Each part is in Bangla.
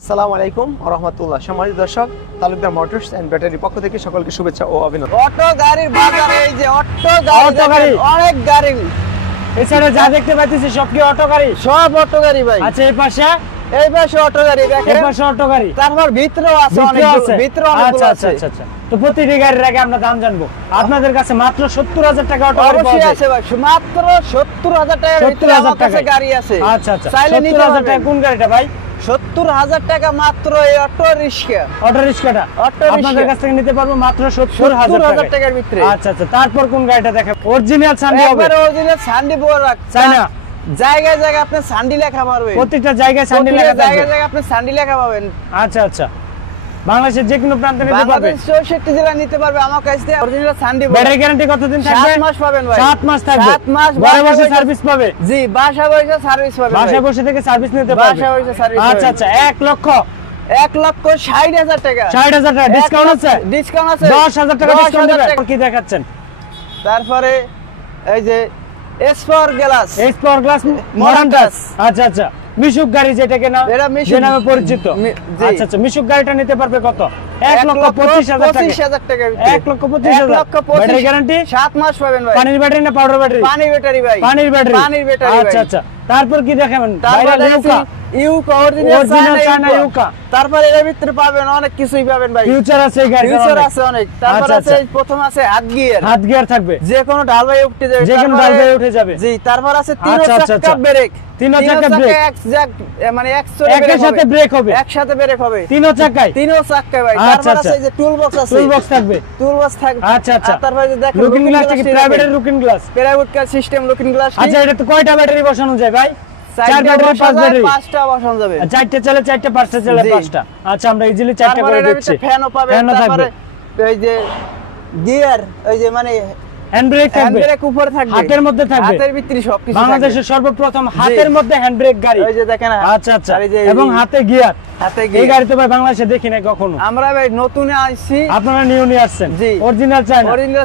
আসসালামু আলাইকুম ওয়া রাহমাতুল্লাহ। সম্মানিত দর্শক, তালুকদার মোটরস এন্ড ব্যাটারি পক্ষ থেকে সকলকে শুভেচ্ছা ও অভিনন্দন। অটো গাড়ির বাজার, এই যে অটো গাড়ি, অনেক গাড়ি এছাড়া যা দেখতে পাচ্ছি সব কি অটো গাড়ি? সব অটো গাড়ি ভাই। আচ্ছা, এই পাশে অটো গাড়ি দেখেন, এই পাশে অটো গাড়ি, তারপর ভিতরেও আছে অনেক, ভিতরে অনেকগুলো আছে। আচ্ছা, তো প্রতিটি গাড়ির আগে আমরা দাম জানবো। আপনাদের কাছে মাত্র 70,000 টাকা অটো গাড়ি পাওয়া যায়। আছে ভাই, মাত্র 70,000 টাকার ভিতরে আমার কাছে গাড়ি আছে। আচ্ছা, চাইলে নিতে 70,000 টাকা কোন গাড়িটা ভাই? 70,000 টাকা মাত্র এই অটো রিকশা। অটো রিকশাটা আপনাদের কাছ থেকে নিতে পারবো মাত্র 70,000 টাকার ভিতরে। আচ্ছা, তারপর কোন গাড়িটা দেখেন? অরিজিনাল সান্ডি হবে, একবারে অরিজিনাল সান্ডি বোরাক, তাই না? জায়গায় জায়গায় আপনি সান্ডি লেখা পাবেন, প্রত্যেকটা জায়গায় সান্ডি লেখা থাকবে, জায়গায় জায়গায় আপনি সান্ডি লেখা পাবেন। আচ্ছা, বাংলাদেশের যে কোনো প্রান্তে নিতে পারবে, 64 জেলা নিতে পারবে আমার কাছ থেকে অরিজিনাল সান্ডি বোরাক। ব্যাটারি গ্যারান্টি কতদিন থাকবে? 7 মাস পাবেন ভাই, 7 মাস থাকবে, 7 মাস ঘরে বসে সার্ভিস পাবে। জি, বাসায় বসে সার্ভিস পাবেন, বাসায় বসে থেকে সার্ভিস নিতে পারবে, বাসায় বসে সার্ভিস। আচ্ছা, 1,60,000 টাকা, 60,000 টাকা ডিসকাউন্ট আছে, ডিসকাউন্ট আছে, 10,000 টাকা ডিসকাউন্ট দেবে। কি দেখাচ্ছেন? তারপরে এই যে S4 glass, S4 glass modern touch. আচ্ছা, মিশুক গাড়ি যেটাকে না এটা মিশুক যে নামে পরিচিত। আচ্ছা, মিশুক গাড়িটা নিতে পারবে কত? 1,25,000 টাকা, 1,25,000 ব্যাটারি গ্যারান্টি 7 মাস পাবেন ভাই। পানির ব্যাটারি না পাউডার ব্যাটারি? পানির ব্যাটারি ভাই, পানির ব্যাটারি। আচ্ছা, তারপর কি দেখাবেন? ভাইরাল ইউকা, অরিজিনাল চায়না ইউকা। তারপরে এর ভিতরে পাবেন অনেক কিছুই পাবেন ভাই, ফিউচার আছে এই গাড়ির, ফিউচার আছে অনেক। তারপর আছে প্রথম আছে হাত গিয়ার থাকবে, যে কোনো ঢালবাই উঠে যাবে, যে কোনো ঢালবাই উঠে যাবে। জি, তারপর আছে তিন চাকা ব্রেক, তিন চাকা ব্রেক, মানে একসাথে সাথে ব্রেক হবে, একসাথে ব্রেক হবে তিন চাকায় ভাই। তারপর আছে এই যে টুল বক্স আছে, টুল বক্স থাকবে, আচ্ছা। তারপর যে দেখেন লুকিং গ্লাস কি প্রাইভেটের looking glass, private car system looking glass. আচ্ছা, এটা তো কয়টা ব্যাটারি বসানো যায় ভাই? 4 ব্যাটারি, 5 ব্যাটারি, 5টা বসানো যাবে, 4টে চলে 4টে, 5টে চলে 5টা। আচ্ছা, আমরা ইজিলি 4টে করে দিচ্ছি। ফ্যানও পাবেন, তারপরে এই যে গিয়ার, এই যে মানে হ্যান্ড ব্রেক থাকবে, হ্যান্ড ব্রেক উপরে থাকবে, হাতের মধ্যে থাকবে, হাতের ভিতরে সবকিছু থাকবে। বাংলাদেশের সর্বপ্রথম হাতের মধ্যে হ্যান্ড ব্রেক গাড়ি, এই যে দেখেন। আচ্ছা, এবং হাতে গিয়ার। এই গাড়ি তো ভাই বাংলাদেশে দেখি নাই কখনো। আমরা ভাই নতুন আইছি, আপনারা নিউ নিয়ে আসছেন। জি, অরিজিনাল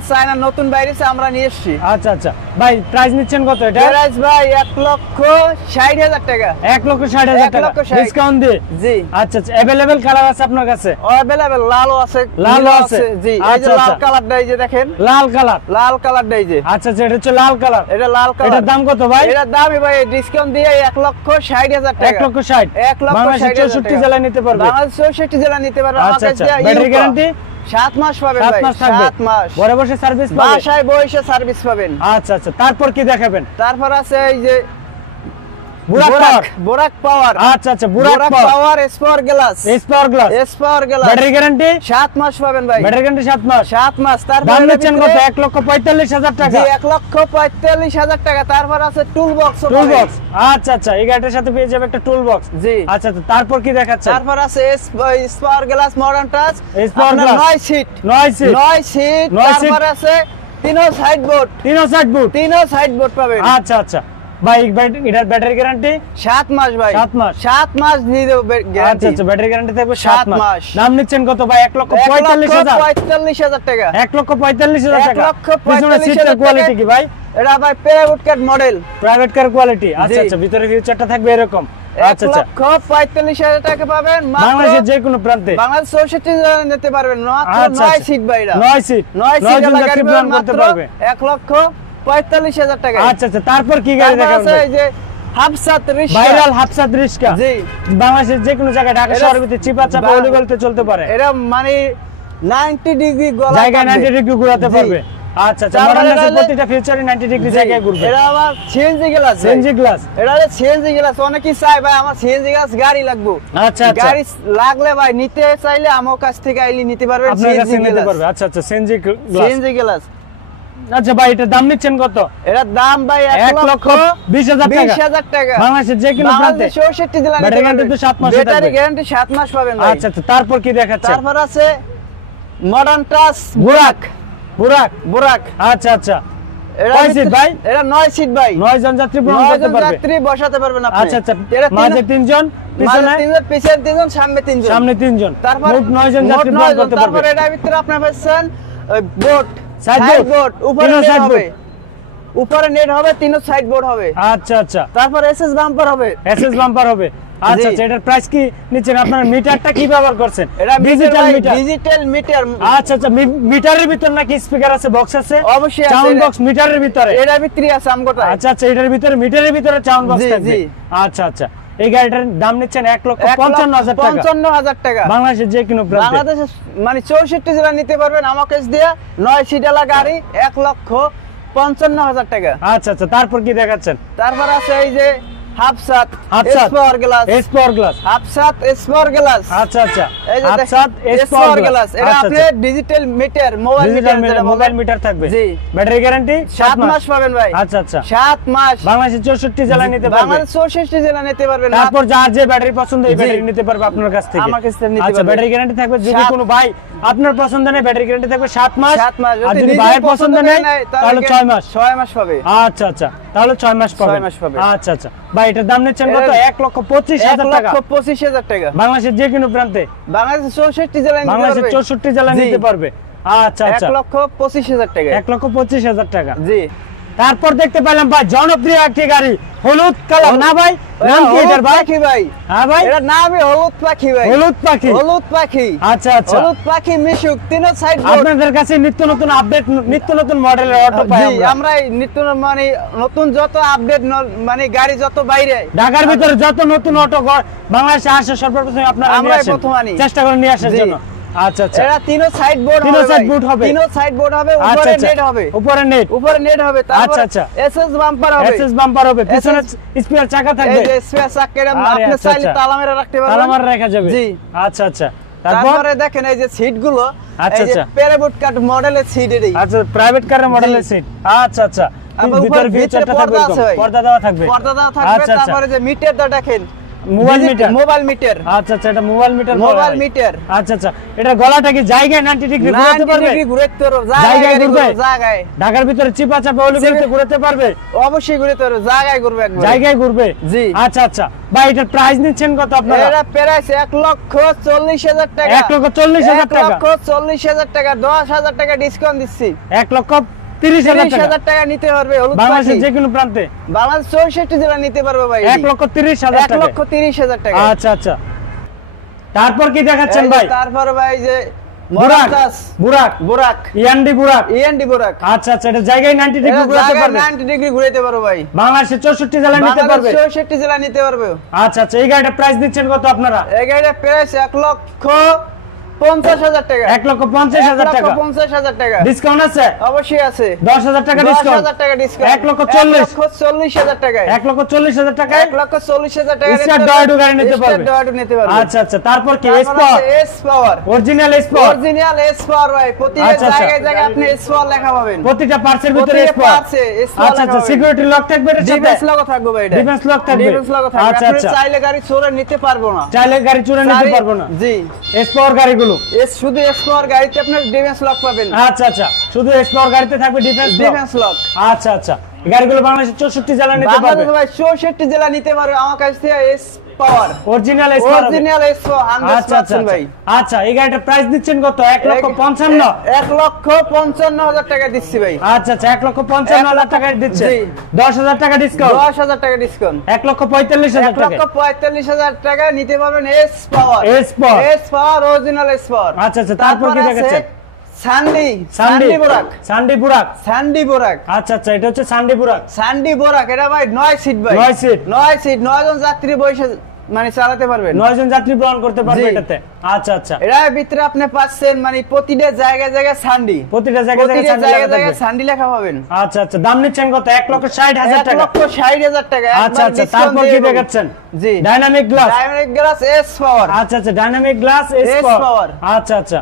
চায়না নতুন বাইরেছে, আমরা নিয়ে এসেছি। আচ্ছা, ভাই প্রাইস নিচ্ছেন কত এটা? প্রাইস ভাই 1,60,000 টাকা, 1,60,000 টাকা ডিসকাউন্ট দিয়ে। জি, আচ্ছা, अवेलेबल কালার আছে আপনার কাছে? अवेलेबल লালও আছে, লালও আছে। জি, এই যে লাল কালারটা, এই যে দেখেন লাল কালারটা, এই যে। আচ্ছা, এটা হচ্ছে লাল কালার, এটা লাল কালার। এটার দাম কত ভাই? এটার দামই ভাই ডিসকাউন্ট দিয়ে 1,60,000 টাকা, 1,60,000 বাংলাদেশের 64 জেলায় নিতে পারবে, বাংলাদেশ 64 জেলা নিতে পারবে। আচ্ছা, ব্যাটারি গ্যারান্টি 7 মাস পাবেন ভাই, 7 মাস ঘরে বসে সার্ভিস পাবেন, বাসায় বসে সার্ভিস পাবেন। আচ্ছা, তারপর কি দেখাবেন? তারপর আছে এই যে বুরাক পাওয়ার। আচ্ছা, বুরাক পাওয়ার S4 গ্লাস, ব্যাটারি গ্যারান্টি 7 মাস পাবেন ভাই, ব্যাটারি গ্যারান্টি 7 মাস। তারপর দাম নিচ্ছেন কত? 1,45,000 টাকা, 1,45,000 টাকা। তারপর আছে টুল বক্স, আচ্ছা, এই গাড়িটার সাথে পেয়ে যাবে একটা টুল বক্স। জি, আচ্ছা, তারপর কি দেখাচ্ছে? তারপর আছে spar glass modern touch, 9 seat. তারপর আছে তিনও সাইড বোর্ড পাবেন। আচ্ছা, ভাই এটার ব্যাটারি গ্যারান্টি 7 মাস ভাই, 7 মাস দিয়ে দেব গ্যারান্টি। আচ্ছা, ব্যাটারি গ্যারান্টি থাকবে 7 মাস। দাম নিচ্ছেন কত ভাই? 1,45,000 টাকা, 1,45,000 টাকা। 1,45,000 কোয়ালিটি কি ভাই? এটা ভাই private car model, private car quality. আচ্ছা, ভিতরে ফিউচারটা থাকবে এরকম। আচ্ছা, 1,45,000 টাকা পাবেন বাংলাদেশের যে কোনো প্রান্তে, বাংলাদেশ 64 জেলা নিতে পারবেন। মাত্র 9 সিট ভাই, 9 সিট গাড়ি করতে পারবে, 1,45,000 টাকা। আচ্ছা, তারপর কি গাড়ি দেখাবেন? এই যে হাফসাত রিস্কা, ভাইরাল হাফসাত রিস্কা। জি, বাংলাদেশের যে কোনো জায়গায়, ঢাকা শহরের ভিতরে চিপা চাপা অলিগলিতে চলতে পারে। এটা মানে 90 ডিগ্রি জায়গায় 90 ডিগ্রি ঘোরাতে পারবে। আচ্ছা, প্রতিটা ফিউচারে 90 ডিগ্রি জায়গায় ঘুরবে। এটা আমার সিএনজি গ্লাস, এটা সিএনজি গ্লাস। অনেকেই চাই ভাই আমার সিএনজি গ্লাস গাড়ি লাগবে। আচ্ছা, গাড়ি লাগলে ভাই নিতে চাইলে আমার কাছ থেকে আইলি নিতে পারবেন, আপনার কাছে নিতে পারবে। আচ্ছা, সিএনজি গ্লাস। আচ্ছা ভাই, এটার দাম নিচ্ছেন কত? এটার দাম ভাই 1,20,000 টাকা। বাংলাদেশের যে কোনো প্রান্তে 64 জেলা ব্যাটারি গ্যারান্টি তো 7 মাস থাকবে, ব্যাটারি গ্যারান্টি 7 মাস পাবেন ভাই। আচ্ছা, তারপর কি দেখাচ্ছে? তারপর আছে মডার্ন টাচ বুরাক। আচ্ছা, এটা 9 সিট ভাই, এটা 9 সিট ভাই, 9 জন যাত্রী বসাতে পারবেন আপনি। আচ্ছা, মাঝে 3 জন, পিছনে 3 জন, সামনে 3 জন। তারপর মোট 9 জন যাত্রী বহন করতে পারবে। তারপর এটার ভিতরে আপনি পাচ্ছেন বোর্ড, সাইড বোর্ড, উপরে নেট হবে, 3 সাইড বোর্ড হবে। আচ্ছা, তারপর এসএস বাম্পার হবে, আচ্ছা আচ্ছা, এটার প্রাইস কি নিচ্ছেন আপনারা? মিটারটা কি ব্যবহার করছেন? এটা ডিজিটাল মিটার। Digital meter. আচ্ছা আচ্ছা, মিটারের ভিতর নাকি স্পিকার আছে, বক্স আছে? অবশ্যই আছে। সাউন্ড বক্স মিটারের ভিতরে? এটার ভিতরে আছে আমগোটা। আচ্ছা আচ্ছা, এটার ভিতরে মিটারের ভিতরে সাউন্ড বক্স জি, থাকবে। জি। আচ্ছা আচ্ছা, এই গাড়িটার দাম নিচ্ছেন 1,55,000 টাকা। 55,000 টাকা। বাংলাদেশের যে কোনো প্রান্তে। বাংলাদেশে মানে 64 জেলা নিতে পারবেন আমাকে দিয়ে 9 সিটালা গাড়ি 1,55,000 টাকা। আচ্ছা আচ্ছা, তারপর কি দেখাচ্ছেন? তারপর আছে এই যে হাফসাত হাফসাত power glass. S power glass. হাফসাত পাওয়ার গ্লাস। আচ্ছা আচ্ছা, এই যে হাফসাত এস পাওয়ার গ্লাস। এটা আপনি ডিজিটাল মিটার, মোবাইল মিটার যেটা মোবাইল মিটার থাকবে। জি। ব্যাটারি গ্যারান্টি 7 মাস পাবেন ভাই। আচ্ছা আচ্ছা, 7 মাস। বাংলাদেশের 64 জেলা নিতে পারবে। বাংলাদেশ 64 জেলা নিতে পারবেন। তারপর যার যে ব্যাটারি পছন্দ এই জি। ব্যাটারি নিতে পারবে আপনার কাছ থেকে। আমার কাছ থেকে নিতে আচ্ছা, পারবে। ব্যাটারি গ্যারান্টি থাকবে যদি 7 কোনো ভাই আপনার পছন্দ নেই, ব্যাটারি গ্যারান্টি থাকবে 7 মাস। 7 মাস। আর যদি নিজের ভাইয়ের পছন্দ নেই তাহলে 6 মাস। 6 মাস পাবে। আচ্ছা আচ্ছা, তাহলে 6 মাস পাবে। 6 মাস পাবে। আচ্ছা আচ্ছা, ভাই এটার দাম নিচ্ছেন কত? 1,25,000 টাকা। 1,25,000 টাকা। বাংলাদেশের যে কোনো প্রান্তে। বাংলাদেশের 64 জেলা নিতে বাংলাদেশের পারবে। 64 জেলা জি। নিতে পারবে। আচ্ছা আচ্ছা, 1,25,000 টাকা। 1,25,000 টাকা। জি। তারপর দেখতে পেলাম ভাই জনপ্রিয় একটি গাড়ি, হলুদ কালার না ভাই? নাম কি এটার ভাই? পাখি ভাই। হ্যাঁ ভাই, এটার নামই হলুদ পাখি ভাই। হলুদ পাখি। হলুদ পাখি। আচ্ছা আচ্ছা, হলুদ পাখি মিশুক তিন সাইড বোর্ড। আপনাদের কাছে নিত্য নতুন আপডেট, নিত্য নতুন মডেলের অটো পাই জি, আমরা। আমরা এই নিত্য মানে নতুন যত আপডেট মানে গাড়ি যত বাইরে ঢাকার ভিতরে যত নতুন অটো বাংলাদেশে আসে সর্বপ্রথম আপনারা নিয়ে আমরাই আসেন। প্রথম আনি। চেষ্টা করেন নিয়ে আসার জি। জন্য। আচ্ছা আচ্ছা, এরা তিনো সাইড বোর্ড হবে। তিনো side board হবে। তিনো সাইড বোর্ড হবে, আচ্ছা উপরে আচ্ছা, নেট হবে। উপরে নেট, উপরে নেট হবে। তারপর আচ্ছা, আচ্ছা। এসএস বাম্পার হবে। এসএস বাম্পার হবে, পিছনে স্পিয়ার চাকা এই থাকবে। যে স্পেয়ার চাকাটা আরে আপনি আচ্ছা, চাইলে আচ্ছা। তালা মেরে রাখতে পারবেন। তালা মারা রাখা যাবে। জি। আচ্ছা আচ্ছা, তারপর? তারপরে দেখেন এই যে সিট গুলো, আচ্ছা, এই যে আচ্ছা। প্যারাবুট কাট মডেলের সিট এরই। আচ্ছা, প্রাইভেট কারের মডেলের সিট। আচ্ছা আচ্ছা, আবার ভিতরে উপরে ফিচারটা থাকবে পর্দা আছে এরকম, ভাই। পর্দা দেওয়া থাকবে। পর্দা দেওয়া থাকবে। আচ্ছা, আচ্ছা। তারপরে যে মিটারটা দেখেন, মোবাইল মিটার। Mobile metre. আচ্ছা আচ্ছা, এটা মোবাইল মিটার। Mobile metre. আচ্ছা আচ্ছা, এটা গলাটা কি জায়গায় 90 ডিগ্রি ঘুরাতে 90 পারবে? ডিগ্রি ঘুরাতে পারবে। জায়গায় জায়গায় ঘুরবে? জায়গায়। ঢাকার ভিতরে চিপা চাপা অলিগলিতে ঘুরাতে পারবে? অবশ্যই ঘুরাতে পারবে, জায়গায় ঘুরবে একবার। জায়গায় ঘুরবে। জি। আচ্ছা আচ্ছা, ভাই এটার প্রাইস নিচ্ছেন কত আপনারা? এরা প্রাইস 1,40,000 টাকা। 1,40,000 টাকা। 1,40,000 টাকা। 10,000 টাকা ডিসকাউন্ট দিচ্ছি। 1,30,000 টাকা। 30,000 টাকা নিতে পারবে হলুদ বাংলাদেশের পাখি। যে কোনো প্রান্তে বাংলাদেশ 64 জেলা নিতে পারবে ভাই। 1,30,000 টাকা। 1,30,000 টাকা। আচ্ছা আচ্ছা, তারপর কি দেখাচ্ছেন এই যে ভাই? তারপর ভাই যে বুরাক, মরাতাস, বুরাক, বুরাক, ইয়ান্ডি বুরাক। ইএনডি বুরাক। আচ্ছা আচ্ছা, এটা জায়গায় 90 ডিগ্রি এরা ঘুরাতে জায়গায় পারবে? 90 ডিগ্রি ঘুরাতে পারবে ভাই। বাংলাদেশের 64 জেলা নিতে পারবে? বাংলাদেশ 64 জেলা নিতে পারবে। আচ্ছা আচ্ছা, এই গাড়িটার প্রাইস দিচ্ছেন কত আপনারা? এই গাড়ির প্রাইস 1,50,000 টাকা। 1,50,000 টাকা। 1,50,000 টাকা। ডিসকাউন্ট আছে? অবশ্যই আছে। 10,000 টাকা ডিসকাউন্ট। 10,000 টাকা ডিসকাউন্ট। 1,40,000 টাকায়। 1,40,000 টাকায় 1,40,000 টাকা স্টার ডয়েডো গাড়ি নিতে পারবে। ডয়েডো নিতে পারবে। আচ্ছা আচ্ছা, তারপর কি? এস তারপর পাওয়ার, আছে এস পাওয়ার। Original S power. Original S power ভাই। প্রতিটা আচ্ছা, আচ্ছা। জায়গায় জায়গায় আপনি এস পাওয়ার লেখা পাবেন। প্রতিটা পার্টসের ভিতরে প্রতিটা এস পাওয়ার। parts-এ S পাওয়ার আচ্ছা আচ্ছা, লেখা সিকিউরিটি লক থাকবে এর সাথে? ডিফেন্স লগো থাকবে ভাই এটা। ডিফেন্স লক থাকবে। ডিফেন্স লগো থাকবে। আচ্ছা আপনি আচ্ছা, চাইলে গাড়ি চোরে নিতে পারবো না। চাইলে গাড়ি চুরে নিতে পারবো না। জি। এস পাওয়ার গাড়িগুলো। এস শুধু এস পাওয়ার গাড়িতে আপনি ডিফেন্স লক পাবেন। আচ্ছা আচ্ছা, শুধু এস পাওয়ার গাড়িতে থাকবে ডিফেন্স লক। Defence lock. আচ্ছা আচ্ছা, এই গাড়িগুলো বাংলাদেশের 64 জেলা নিতে পারবে? বাংলাদেশ ভাই 64 জেলা নিতে পারবে আমার কাছ থেকে S power. Original S power. Original S power আচ্ছা আচ্ছা 100% ভাই। আচ্ছা, এই গাড়িটার প্রাইস দিচ্ছেন কত? 1,55,000। 1,55,000 টাকা দিচ্ছি ভাই। আচ্ছা আচ্ছা, 1,55,000 টাকা দিচ্ছে। জি। 10,000 টাকা ডিসকাউন্ট। 10,000 টাকা ডিসকাউন্ট। 1,45,000 টাকা। 1,45,000 টাকা নিতে পারবেন S power. S power. S power original S power. আচ্ছা আচ্ছা, তারপর কি দেখাচ্ছেন? সান্ডি, সান্ডি সান্ডি বোরাক। সান্ডি বুরাক। সান্ডি বোরাক। আচ্ছা আচ্ছা, এটা হচ্ছে সান্ডি বুরাক। সান্ডি বোরাক এটা ভাই 9 সিট ভাই। 9 সিট। 9 সিট, 9 জন যাত্রী বসে মানে চালাতে পারবেন। 9 জন যাত্রী বহন করতে পারবে জি। এটাতে। আচ্ছা আচ্ছা, এর ভিতরে আপনি পাচ্ছেন মানে প্রতিটা জায়গায় জায়গায় সান্ডি। প্রতিটা জায়গায় প্রতিটা সান্ডি জায়গায় লাগা জায়গায় থাকবে। সান্ডি লেখা পাবেন। আচ্ছা আচ্ছা, দাম নিচ্ছেন কত? 1,60,000 টাকা। 1,60,000 টাকা। আচ্ছা একবার আচ্ছা, discount তারপর কি দিয়ে দেবো। দেখাচ্ছেন? জি। Dynamic glass. Dynamic glass S power. আচ্ছা আচ্ছা, ডাইনামিক গ্লাস এস S পাওয়ার। power। আচ্ছা আচ্ছা,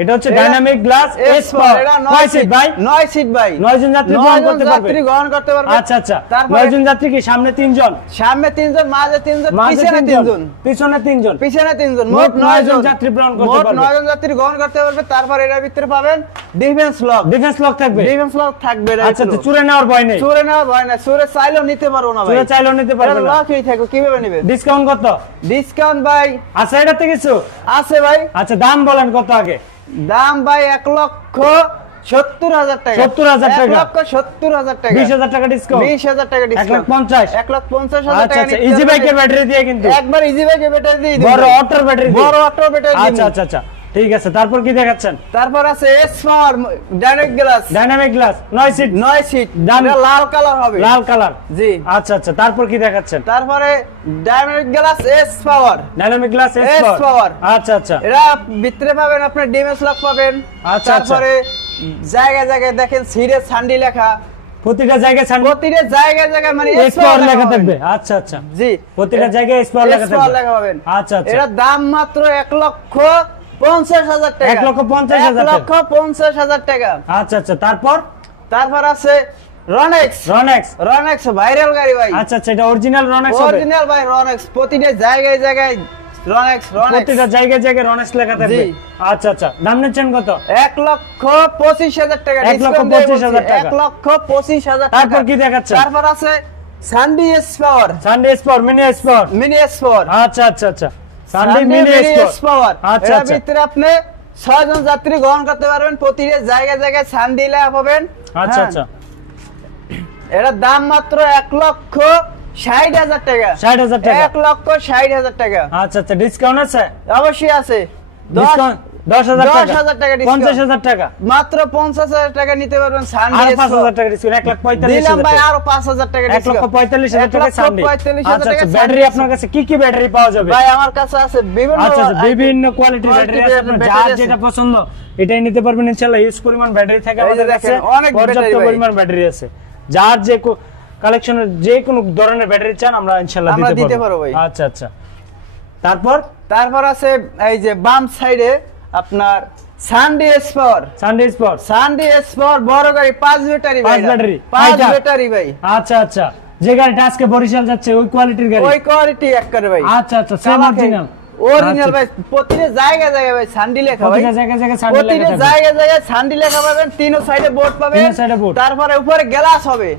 এটা হচ্ছে ডাইনামিক গ্লাস এস পাওয়ার। এটা 9 9 সিট সিট ভাই? 9 সিট ভাই। 9 জন যাত্রী 9 বহন জন করতে পারবে। যাত্রী গ্রহণ করতে পারবে। আচ্ছা আচ্ছা, তারপরে 9 জন যাত্রী কি সামনে 3 জন? সামনে 3 জন, মাঝে 3 জন, মাঝে পিছনে 3 3 জন। পিছনে 3 জন। পিছনে 3 জন, মোট মোট 9 জন যাত্রী গ্রহণ করতে মোট পারবে। 9 জন যাত্রী গ্রহণ করতে পারবে। তারপর এর ভিতরে পাবেন ডিফেন্স লক। ডিফেন্স লক থাকবে। ডিফেন্স লক থাকবে। আচ্ছা আচ্ছা, চুরে নেওয়ার ভয় নেই। চুরে নেওয়া ভয় না, চুরে চাইলেও নিতে পারবো না ভাই। চুরে চাইলেও নিতে পারবে না। লকই থাকবে, কিভাবে নেবে? ডিসকাউন্ট কত? ডিসকাউন্ট ভাই আচ্ছা, এটাতে কিছু আছে ভাই। আচ্ছা, দাম বলেন কত আগে? দাম ভাই 1,60,000 70,000 টাকা 70,000 টাকা 1,70,000 টাকা 20,000 টাকা ডিসকাউন্ট 20,000 টাকা ডিসকাউন্ট 1,50,000 1,50,000 টাকা আচ্ছা ইজি বাইকের ব্যাটারি দিয়ে কিন্তু একবার ইজি বাইকের ব্যাটারি দিয়ে দিই বড় অটোর ব্যাটারি বড় অটোর ব্যাটারি আচ্ছা ঠিক আছে তারপর কি দেখাচ্ছেন তারপর আছে S power dynamic glass 9 seat এটা লাল কালার হবে লাল কালার জি আচ্ছা তারপর কি দেখাচ্ছেন তারপরে ডাইনামিক গ্লাস এস পাওয়ার আচ্ছা এরা ভিতরে পাবেন আপনার ডিএমএস লক পাবেন আচ্ছা তারপরে জায়গায় জায়গায় দেখেন সিরিয়াস সান্ডি লেখা প্রতিটা জায়গায় মানে এস পাওয়ার লেখা থাকবে আচ্ছা জি প্রতিটা জায়গায় এস পাওয়ার লেখা থাকবে লেখা পাবেন আচ্ছা এর দাম মাত্র 1,50,000 টাকা 1,50,000 টাকা আচ্ছা তারপর আছে রনেক্স ভাইরাল গাড়ি ভাই আচ্ছা এটা অরিজিনাল রনেক্স হবে অরিজিনাল ভাই রনেক্স প্রতিটা জায়গায় রনেক্স প্রতিটা জায়গায় রনেক্স লেখা থাকবে আচ্ছা দাম নিচ্ছেন কত 1,25,000 টাকা 1,25,000 টাকা 1,25,000 টাকা তারপর কি দেখাচ্ছেন তারপর আছে সান্ডি S power mini S power আচ্ছা সান্ডি মিনি এস পাওয়ার আচ্ছা ভিতরে আপনি 6 জন যাত্রী গ্রহণ করতে পারবেন প্রতিটা জায়গায় সান্ডি লেখা পাবেন আচ্ছা এর দাম মাত্র 1,60,000 টাকা 60,000 টাকা 1,60,000 টাকা আচ্ছা ডিসকাউন্ট আছে অবশ্যই আছে 10,000 টাকা 50,000 টাকা মাত্র 50,000 টাকা নিতে পারবেন সান্ডি আর 5,000 টাকা ডিসকাউন্ট 1,45,000 দিলাম ভাই আরো 5,000 টাকা ডিসকাউন্ট 1,45,000 টাকা সান্ডি 1,45,000 টাকা আচ্ছা ব্যাটারি আপনার কাছে কি ব্যাটারি পাওয়া যাবে ভাই আমার কাছে আছে বিভিন্ন কোয়ালিটির ব্যাটারি আছে আপনার যার যেটা পছন্দ এটাই নিতে পারবেন ইনশাআল্লাহ ইউজ পরিমাণ ব্যাটারি থাকে আমাদের কাছে অনেক পর্যাপ্ত পরিমাণ ব্যাটারি আছে যার যে কালেকশনের যে কোনো ধরনের ব্যাটারি চান আমরা ইনশাআল্লাহ দিতে পারবো ভাই আচ্ছা তারপর আছে এই যে বাম সাইডে আপনার সান্ডি এস পাওয়ার বড় গাড়ি 5 ব্যাটারি ভাই 5 ব্যাটারি ভাই আচ্ছা যে গাড়িটা আজকে বরিশাল যাচ্ছে ওই কোয়ালিটির গাড়ি ওই কোয়ালিটি এক করে ভাই আচ্ছা সেম অরিজিনাল ভাই প্রতিটা জায়গায় ভাই সান্ডি লেখা ভাই প্রতিটা জায়গায় সান্ডি লেখা পাবেন তিনও সাইডে বোর্ড পাবেন তারপরে উপরে গ্লাস হবে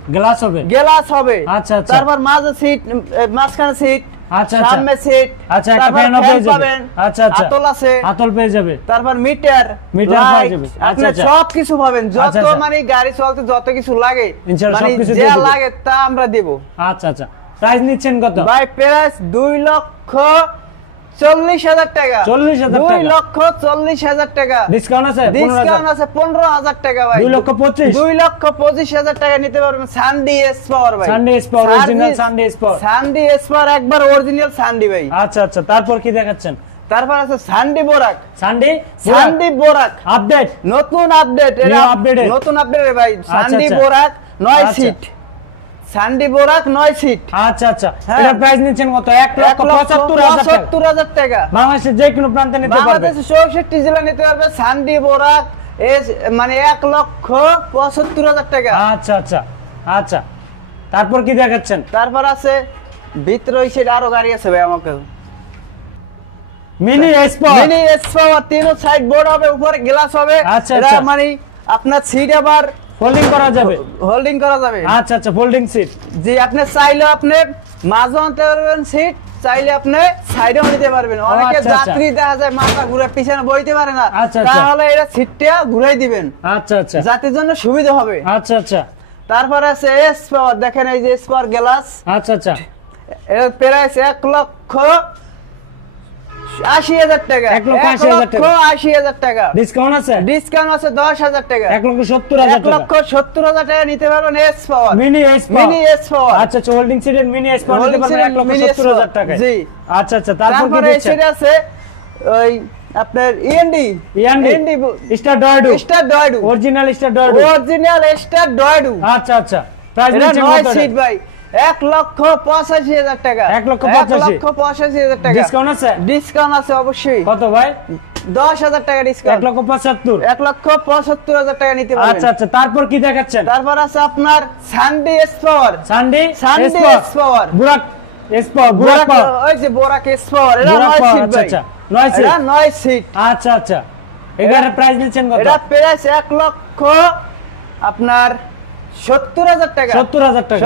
আচ্ছা তারপর মাঝে সিট মাঝখানে সিট আচ্ছা সামনে সিট আচ্ছা একটা ফ্যানও পেয়ে যাবে আচ্ছা আতল পেয়ে যাবে তারপর মিটার পেয়ে যাবে আচ্ছা সব কিছু পাবেন যত মানে গাড়ি চলতে যত কিছু লাগে মানে যা লাগে তা আমরা দেব আচ্ছা প্রাইস নিচ্ছেন কত ভাই প্রাইস 2,40,000 টাকা 2,40,000 টাকা ডিসকাউন্ট আছে 15,000 টাকা ভাই 2,25,000 টাকা নিতে পারবেন সান্ডি এস পাওয়ার ভাই অরিজিনাল সান্ডি এস পাওয়ার একবার অরিজিনাল সান্ডি ভাই আচ্ছা তারপর কি দেখাচ্ছেন তারপর আছে সান্ডি বোরাক আপডেট নতুন আপডেট ভাই সান্ডি বোরাক 9 সিট আচ্ছা এটা প্রাইস নিচ্ছেন কত 1,75,000 টাকা বাংলাদেশের যে কোনো প্রান্তে নিতে পারবে বাংলাদেশের 64 জেলা নিতে পারবে সান্ডি বোরাক মানে 1,75,000 টাকা আচ্ছা তারপর কি দেখাচ্ছেন তারপর আছে ভিতরে ওই সাইড আরো গাড়ি আছে ভাই আমাকে mini S power তিনও side board হবে উপরে গ্লাস হবে এটা মানে আপনার সিট আবার হোল্ডিং করা যাবে আচ্ছা ফোল্ডিং সিট জি আপনি চাইলে আপনি মাঝে আনতে পারবেন সিট চাইলে আপনি সাইডেও নিতে পারবেন অনেকে যাত্রী দেখা যায় মাথা ঘুরে পিছনে বইতে পারে না তাহলে এটা সিটটা ঘুরাই দিবেন আচ্ছা যাত্রীর জন্য সুবিধা হবে আচ্ছা তারপর আছে এস পাওয়ার দেখেন এই যে এস পাওয়ার গ্লাস আচ্ছা এর প্রাইস 1,80,000 টাকা 1,80,000 টাকা ডিসকাউন্ট আছে 10,000 টাকা 1,70,000 টাকা নিতে পারবেন S power mini S power আচ্ছা হোল্ডিং সিটের মিনি এস পাওয়ার নিতে পারবেন 1,70,000 টাকা জি আচ্ছা তারপর কি দিচ্ছেন আছে ওই আপনার ইএনডি স্টার ডয়েডু অরিজিনাল স্টার ডয়েডু আচ্ছা প্রাইস নিচ্ছেন কত সিট ভাই 1,85,000 টাকা 1,85,000 টাকা ডিসকাউন্ট আছে অবশ্যই কত ভাই 10,000 টাকা ডিসকাউন্ট 1,75,000 টাকা নিতে পারবেন আচ্ছা তারপর কি দেখাচ্ছেন তারপর আছে আপনার সান্ডি এস পাওয়ার বুরাক ওই যে বুরাক এস পাওয়ার এটা 9 সিট ভাই 9 সিট আচ্ছা এটার প্রাইস নিচ্ছেন কত এটা প্রাইস 1,00,000 আপনার 70,000 টাকা 70,000 টাকা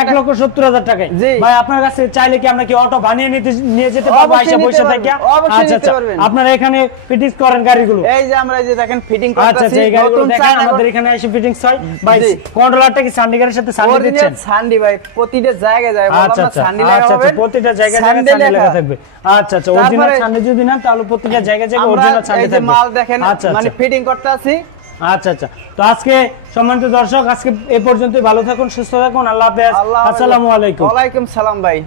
1,70,000 টাকায় ভাই আপনার কাছে চাইলে কি আমরা কি অটো বানিয়ে নিয়ে যেতে পারবো আইসা পয়সা থেকে? আচ্ছা আচ্ছা আপনারা এখানে ফিটিংস করেন গাড়িগুলো? এই যে আমরা এই যে দেখেন ফিটিং করতেছি। আচ্ছা আচ্ছা এই গাড়িগুলো দেখেন আমাদের এখানে এসে ফিটিংস হয় ভাই। কন্ট্রোলারটা কি সান্ডিগারের সাথে সান্ডি দিচ্ছেন? সান্ডি ভাই প্রতিটা জায়গায় যায় বললাম না সান্ডি লাগা হবে। আচ্ছা প্রতিটা জায়গায় সান্ডি লাগা থাকবে। আচ্ছা আচ্ছা অরিজিনাল সান্ডি যদি নেন তাহলে প্রতিটা জায়গায় অরিজিনাল সান্ডি থাকবে। এই যে মাল দেখেন মানে ফিটিং করতে আছি। আচ্ছা আচ্ছা তো আজকে সম্মানিত দর্শক আজকে এই পর্যন্তই। ভালো থাকুন, সুস্থ থাকুন, আল্লাহ হাফেজ, আসসালামু আলাইকুম। ওয়ালাইকুম সালাম ভাই।